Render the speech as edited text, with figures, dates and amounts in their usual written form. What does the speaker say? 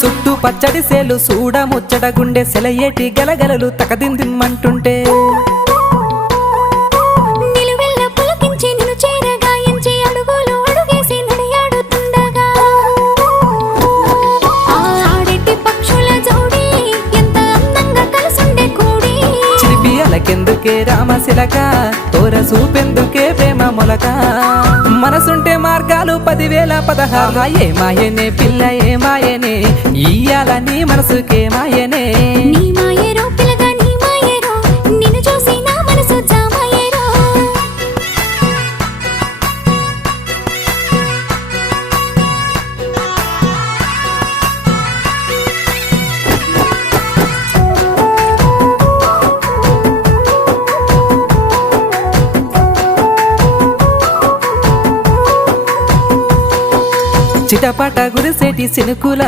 చుట్టూ పచ్చడి సేలు చూడ ముచ్చట గుండె సెలయేటి గలగలలు తకదిందిమ్మంటుంటే నిలువెల్ల పులకించి నిన్ను చేరగాయించి అడుగులు అడుగేసి నడియాడుతుండగా ఆడేటి పక్షుల జోడి ఎంత అందంగా కలుసుండే కూడి చిలిపి అలకెందుకే రామశిలక తోర చూపెందుకే ప్రేమ మొలక మనసుంటే మార్గాలు 10,016 ఏ మాయనే పిల్ల ఏ మాయనే ఇయ్యాల నీ మనసుకే మాయనే నీ మాయేరో పిల్లగా నీ మాయేరో నిన్ను చూసి నా మనసు జామాయేరో చిటపట గురిసేటి సినుకుల